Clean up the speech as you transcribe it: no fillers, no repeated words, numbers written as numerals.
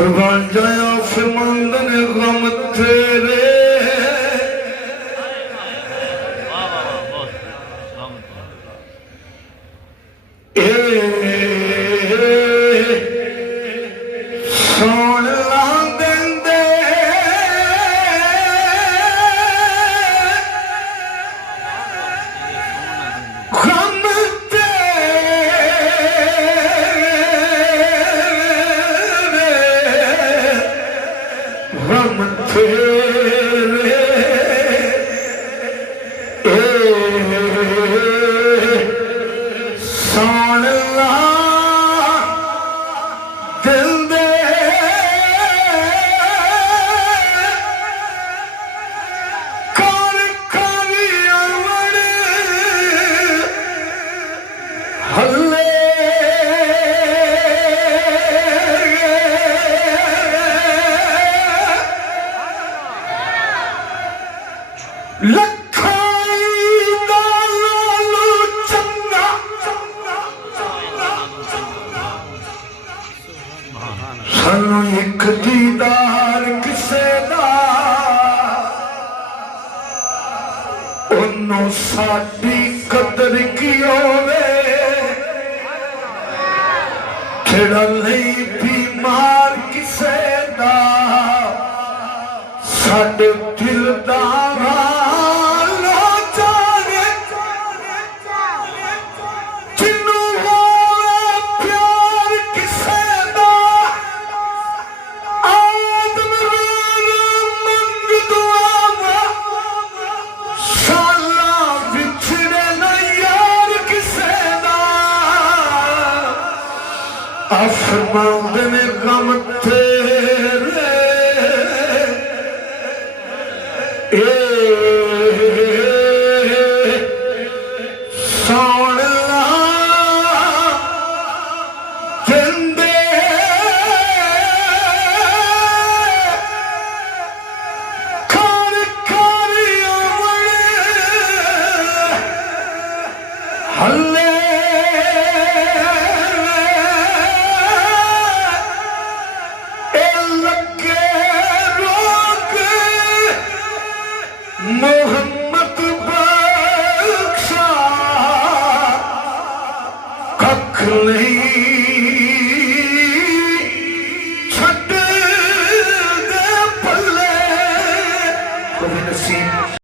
फरमान जाया फरमांद ने गम तेरे सोन ला देंदे गम एक दीदार किसे दा उन्हों साडी कदर की होवे खेड़ा नहीं बीमार किसे दा साडे दिल दा फरमांद ने गम तेरे सौन ला देंदे कर कर हल्ले